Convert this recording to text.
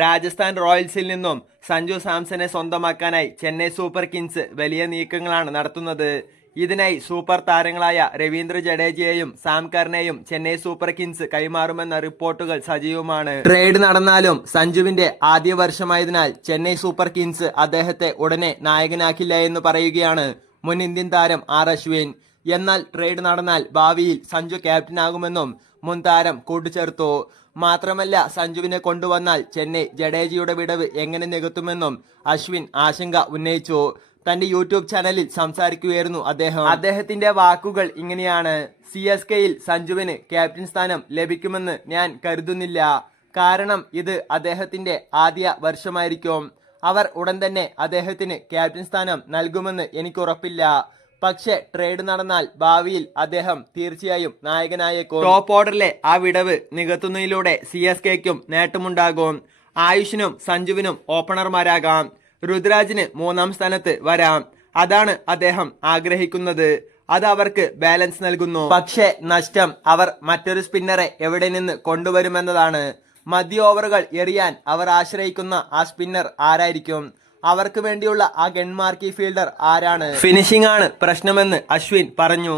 രാജസ്ഥാൻ റോയൽസിൽ നിന്നും സഞ്ജു സാംസനെ സ്വന്തമാക്കാനായി ചെന്നൈ സൂപ്പർ കിങ്സ് വലിയ നീക്കങ്ങളാണ് നടത്തുന്നത്. ഇതിനായി സൂപ്പർ താരങ്ങളായ രവീന്ദ്ര ജഡേജയെയും സാം കർണയെയും ചെന്നൈ സൂപ്പർ കിങ്സ് കൈമാറുമെന്ന റിപ്പോർട്ടുകൾ സജീവമാണ്. ട്രേഡ് നടന്നാലും സഞ്ജുവിന്റെ ആദ്യ വർഷമായതിനാൽ ചെന്നൈ സൂപ്പർ കിങ്സ് അദ്ദേഹത്തെ ഉടനെ നായകനാക്കില്ല എന്ന് പറയുകയാണ് മുൻ ഇന്ത്യൻ താരം ആർ അശ്വിൻ. എന്നാൽ ട്രേഡ് നടന്നാൽ ഭാവിയിൽ സഞ്ജു ക്യാപ്റ്റനാകുമെന്നും മുൻ താരം കൂട്ടിച്ചേർത്തു മാത്രമല്ല സഞ്ജുവിനെ കൊണ്ടുവന്നാൽ ചെന്നൈ ജഡേജയുടെ വിടവ് എങ്ങനെ നികത്തുമെന്നും അശ്വിൻ ആശങ്ക ഉന്നയിച്ചു. തന്റെ യൂട്യൂബ് ചാനലിൽ സംസാരിക്കുകയായിരുന്നു അദ്ദേഹം. അദ്ദേഹത്തിന്റെ വാക്കുകൾ ഇങ്ങനെയാണ്. സി എസ് കെയിൽ സഞ്ജുവിന് ക്യാപ്റ്റൻ സ്ഥാനം ലഭിക്കുമെന്ന് ഞാൻ കരുതുന്നില്ല. കാരണം ഇത് അദ്ദേഹത്തിന്റെ ആദ്യ വർഷമായിരിക്കും. അവർ ഉടൻ തന്നെ അദ്ദേഹത്തിന് ക്യാപ്റ്റൻ സ്ഥാനം നൽകുമെന്ന് എനിക്ക് ഉറപ്പില്ല പക്ഷേ ട്രേഡ് നടന്നാൽ ഭാവിയിൽ അദ്ദേഹം തീർച്ചയായും നായകനായേക്കും. ടോപ്പ് ഓർഡറിലെ ആ വിടവ് നികത്തുന്നതിലൂടെ സി എസ് കെക്കും നേട്ടമുണ്ടാകും. ആയുഷിനും സഞ്ജുവിനും ഓപ്പണർമാരാകാം. രുദ്രാജിന് മൂന്നാം സ്ഥാനത്ത് വരാം. അതാണ് അദ്ദേഹം ആഗ്രഹിക്കുന്നത്. അത് അവർക്ക് ബാലൻസ് നൽകുന്നു. പക്ഷേ നഷ്ടം അവർ മറ്റൊരു സ്പിന്നറെ എവിടെ നിന്ന് കൊണ്ടുവരുമെന്നതാണ്. മധ്യ ഓവറുകൾ എറിയാൻ അവർ ആശ്രയിക്കുന്ന ആ സ്പിന്നർ ആരായിരിക്കും? അവർക്ക് വേണ്ടിയുള്ള ആ ഗൺമാർക്കി ഫീൽഡർ ആരാണ്? ഫിനിഷിംഗ് ആണ് പ്രശ്നമെന്ന് അശ്വിൻ പറഞ്ഞു.